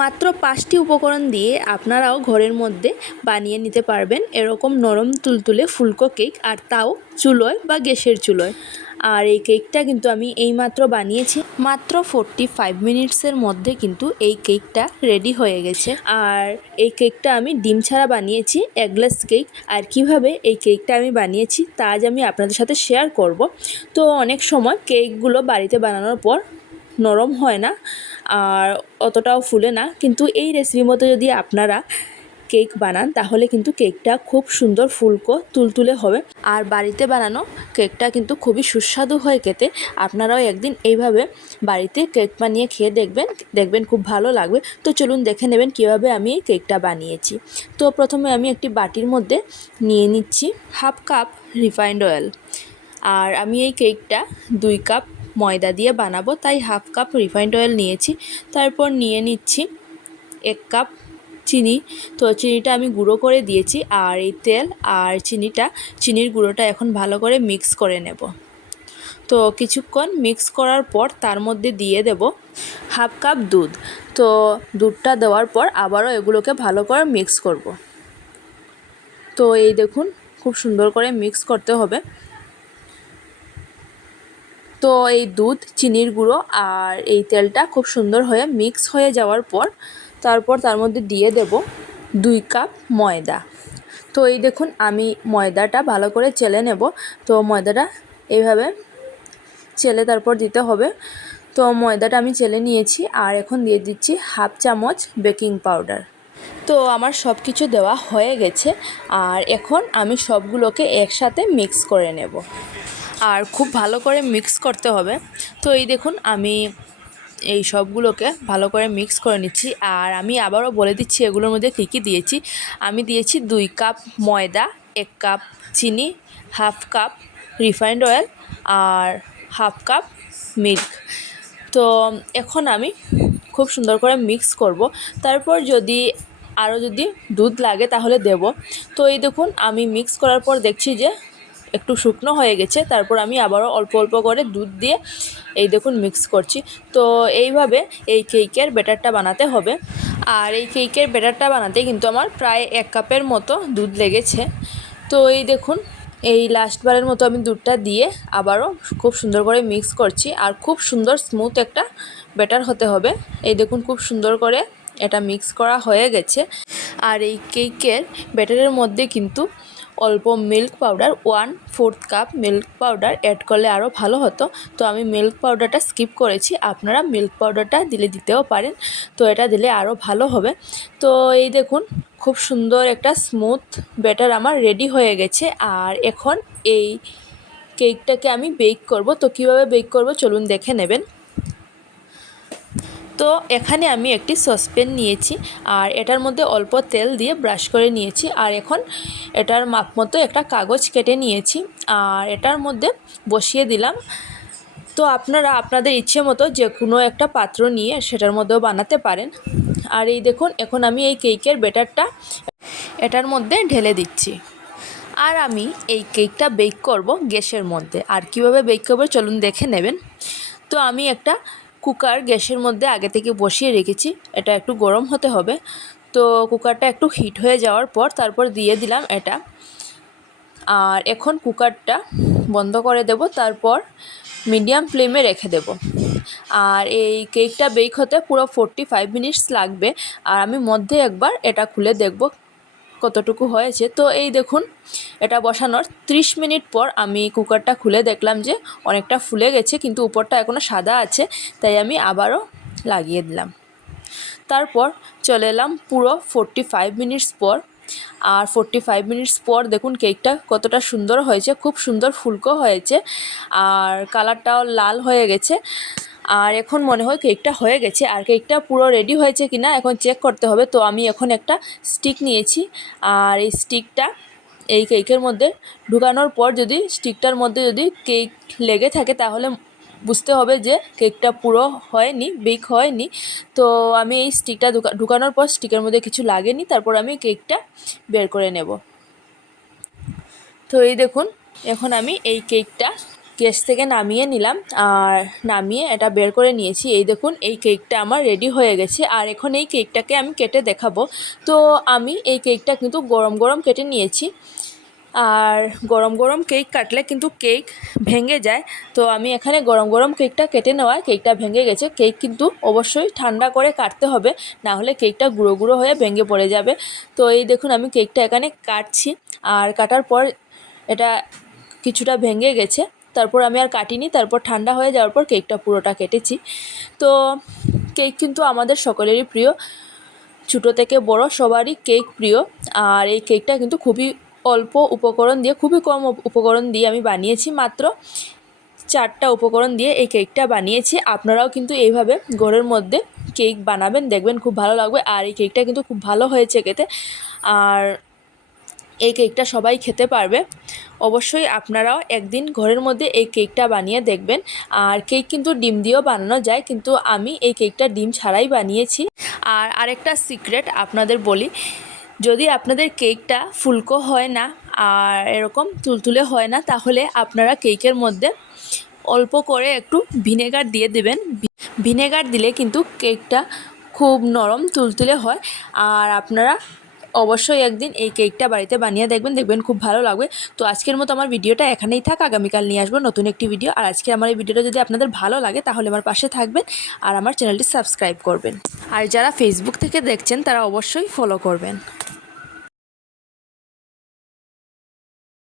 মাত্র পাঁচটি উপকরণ দিয়ে আপনারাও ঘরের মধ্যে বানিয়ে নিতে পারবেন এরকম নরম তুলতুলে ফুলকো কেক আর তাও চুলোয় বা গ্যাসের চুলোয়। আর এই কেকটা কিন্তু আমি এইমাত্র বানিয়েছি। মাত্র ফোরটি ফাইভ মিনিটসের মধ্যে কিন্তু এই কেকটা রেডি হয়ে গেছে। আর এই কেকটা আমি ডিম ছাড়া বানিয়েছি এগলেস কেক আর কীভাবে এই কেকটা আমি বানিয়েছি তা আজ আমি আপনাদের সাথে শেয়ার করব। তো অনেক সময় কেকগুলো বাড়িতে বানানোর পর নরম হয় না আর অতটাও ফুলে না। কিন্তু এই রেসিপির মতো যদি আপনারা কেক বানান, তাহলে কিন্তু কেকটা খুব সুন্দর ফুলকো, তুলতুলে হবে। আর বাড়িতে বানানো কেকটা কিন্তু খুবই সুস্বাদু হয় খেতে। আপনারাও একদিন এইভাবে বাড়িতে কেক বানিয়ে খেয়ে দেখবেন দেখবেন খুব ভালো লাগবে। তো চলুন দেখে নেবেন কীভাবে আমি এই কেকটা বানিয়েছি। তো প্রথমে আমি একটি বাটির মধ্যে নিয়ে নিচ্ছি হাফ কাপ রিফাইন্ড অয়েল আর আমি এই কেকটা দুই কাপ ময়দা দিয়ে বানাবো, তাই হাফ কাপ রিফাইন্ড অয়েল নিয়েছি। তারপর নিয়ে নিচ্ছি এক কাপ চিনি। তো চিনিটা আমি গুঁড়ো করে দিয়েছি, আর এই তেল আর চিনিটা, চিনির গুঁড়োটা এখন ভালো করে মিক্স করে নেব। তো কিছুক্ষণ মিক্স করার পর তার মধ্যে দিয়ে দেব হাফ কাপ দুধ। তো দুধটা দেওয়ার পর আবারও এগুলোকে ভালো করে মিক্স করব। তো এই দেখুন, খুব সুন্দর করে মিক্স করতে হবে। তো এই দুধ, চিনির গুঁড়ো আর এই তেলটা খুব সুন্দর হয়ে মিক্স হয়ে যাওয়ার পর তারপর তার মধ্যে দিয়ে দেব দুই কাপ ময়দা। তো এই দেখুন, আমি ময়দাটা ভালো করে চেলে নেব। তো ময়দাটা এইভাবে চেলে তারপর দিতে হবে। তো ময়দাটা আমি চেলে নিয়েছি আর এখন দিয়ে দিচ্ছি হাফ চামচ বেকিং পাউডার। তো আমার সব কিছু দেওয়া হয়ে গেছে আর এখন আমি সবগুলোকে একসাথে মিক্স করে নেব। আর খুব ভালো করে মিক্স করতে হবে। তো এই দেখুন, আমি এই সবগুলোকে ভালো করে মিক্স করে নিচ্ছি। আর আমি আবারও বলে দিচ্ছি, এগুলোর মধ্যে কী কী দিয়েছি? আমি দিয়েছি দুই কাপ ময়দা, এক কাপ চিনি হাফ কাপ রিফাইন্ড অয়েল আর হাফ কাপ মিল্ক তো এখন আমি খুব সুন্দর করে মিক্স করব। তারপর যদি আরও যদি দুধ লাগে তাহলে দেব। তো এই দেখুন, আমি মিক্স করার পর দেখছি যে একটু শুকনো হয়ে গেছে, তারপর আমি আবারও অল্প অল্প করে দুধ দিয়ে এই দেখুন মিক্স করছি। তো এইভাবে এই কেকের ব্যাটারটা বানাতে হবে। আর এই কেকের ব্যাটারটা বানাতে কিন্তু আমার প্রায় এক কাপের মতো দুধ লেগেছে। তো এই দেখুন, এই লাস্টবারের মতো আমি দুধটা দিয়ে আবারও খুব সুন্দর করে মিক্স করছি। আর খুব সুন্দর স্মুথ একটা ব্যাটার হতে হবে। এই দেখুন, খুব সুন্দর করে এটা মিক্স করা হয়ে গেছে। আর এই কেকের ব্যাটারের মধ্যে কিন্তু অল্প milk powder one fourth cup milk powder add করলে আরও ভালো হতো। তো আমি মিল্ক পাউডারটা স্কিপ করেছি। আপনারা মিল্ক পাউডারটা দিলে দিতেও পারেন। তো এটা দিলে আরও ভালো হবে। তো এই দেখুন, খুব সুন্দর একটা স্মুথ ব্যাটার আমার রেডি হয়ে গেছে। আর এখন এই কেকটাকে আমি বেক করব। তো কীভাবে বেক করব? চলুন দেখে নেবেন। তো এখানে আমি একটি সসপ্যান নিয়েছি আর এটার মধ্যে অল্প তেল দিয়ে ব্রাশ করে নিয়েছি আর এখন এটার মাপ মতো একটা কাগজ কেটে নিয়েছি আর এটার মধ্যে বসিয়ে দিলাম। তো আপনারা আপনাদের ইচ্ছে মতো যে কোনো একটা পাত্র নিয়ে সেটার মধ্যেও বানাতে পারেন। আর এই দেখুন, এখন আমি এই কেকের ব্যাটারটা এটার মধ্যে ঢেলে দিচ্ছি। আর আমি এই কেকটা বেক করব গ্যাসের মধ্যে। আর কীভাবে বেক করব চলুন দেখে নেবেন। তো আমি একটা কুকার গ্যাসের মধ্যে আগে থেকে বসিয়ে রেখেছি। এটা একটু গরম হতে হবে। তো কুকারটা একটু হিট হয়ে যাওয়ার পর তারপর দিয়ে দিলাম এটা। আর এখন কুকারটা বন্ধ করে দেব, তারপর মিডিয়াম ফ্লেমে রেখে দেব। আর এই কেকটা বেক হতে পুরো ফোরটি ফাইভ মিনিটস লাগবে। আর আমি মধ্যে একবার এটা খুলে দেখব কতটুকু হয়েছে। তো এই দেখুন, এটা বসানোর 30 মিনিট পর আমি কুকারটা খুলে দেখলাম যে অনেকটা ফুলে গেছে, কিন্তু উপরটা এখনও সাদা আছে, তাই আমি আবারও লাগিয়ে দিলাম। তারপর চলে এলাম পুরো ফোরটি ফাইভ মিনিটস পর। আর ফোরটি ফাইভ মিনিটস পর দেখুন কেকটা কতটা সুন্দর হয়েছে, খুব সুন্দর ফুলকো হয়েছে, আর কালারটাও লাল হয়ে গেছে। আর এখন মনে হয় কেকটা হয়ে গেছে আর কেকটা পুরো রেডি হয়েছে কি না এখন চেক করতে হবে। তো আমি এখন একটা স্টিক নিয়েছি আর এই স্টিকটা এই কেকের মধ্যে ঢুকানোর পর যদি স্টিকটার মধ্যে যদি কেক লেগে থাকে তাহলে বুঝতে হবে যে কেকটা পুরো হয়নি বেক হয়নি। তো আমি এই স্টিকটা ঢুকানোর পর স্টিকের মধ্যে কিছু লাগেনি, তারপর আমি কেকটা বের করে নেব। তো এই দেখুন, এখন আমি এই কেকটা গ্যাস থেকে নামিয়ে নিলাম আর নামিয়ে এটা বের করে নিয়েছি। এই দেখুন, এই কেকটা আমার রেডি হয়ে গেছে। আর এখন এই কেকটাকে আমি কেটে দেখাবো। তো আমি এই কেকটা কিন্তু গরম গরম কেটে নিয়েছি। আর গরম গরম কেক কাটলে কিন্তু কেক ভেঙে যায়। তো আমি এখানে গরম গরম কেকটা কেটে নেওয়ায় কেকটা ভেঙে গেছে। কেক কিন্তু অবশ্যই ঠান্ডা করে কাটতে হবে, না হলে কেকটা গুঁড়ো গুঁড়ো হয়ে ভেঙে পড়ে যাবে। তো এই দেখুন, আমি কেকটা এখানে কাটছি। আর কাটার পর এটা কিছুটা ভেঙে গেছে। তারপর আমি আর কাটিনি, তারপর ঠান্ডা হয়ে যাওয়ার পর কেকটা পুরোটা কেটেছি। তো কেক কিন্তু আমাদের সকলেরই প্রিয়, ছোটো থেকে বড় সবারই কেক প্রিয়। আর এই কেকটা কিন্তু খুবই অল্প উপকরণ দিয়ে, খুবই কম উপকরণ দিয়ে আমি বানিয়েছি। মাত্র চারটা উপকরণ দিয়ে এই কেকটা বানিয়েছি। আপনারাও কিন্তু এইভাবে ঘরের মধ্যে কেক বানাবেন, দেখবেন খুব ভালো লাগবে। আর এই কেকটা কিন্তু খুব ভালো হয়েছে খেতে। আর এই কেকটা সবাই খেতে পারবে। অবশ্যই আপনারাও একদিন ঘরের মধ্যে এই কেকটা বানিয়ে দেখবেন। আর কেক কিন্তু ডিম দিয়েও বানানো যায়, কিন্তু আমি এই কেকটা ডিম ছাড়াই বানিয়েছি। আর আরেকটা সিক্রেট আপনাদের বলি, যদি আপনাদের কেকটা ফুলকো হয় না আর এরকম তুলতুলে হয় না, তাহলে আপনারা কেকের মধ্যে অল্প করে একটু ভিনেগার দিয়ে দেবেন। ভিনেগার দিলে কিন্তু কেকটা খুব নরম, তুলতুলে হয়। আর আপনারা অবশ্যই একদিন এই কেকটা বাড়িতে বানিয়ে দেখবেন দেখবেন খুব ভালো লাগবে। তো আজকের মতো আমার ভিডিওটা এখানেই থাক, আগামীকাল নিয়ে আসব নতুন একটি ভিডিও। আর আজকে আমার এই ভিডিওটা যদি আপনাদের ভালো লাগে, তাহলে আমার পাশে থাকবেন আর আমার চ্যানেলটি সাবস্ক্রাইব করবেন। আর যারা ফেসবুক থেকে দেখছেন, তারা অবশ্যই ফলো করবেন।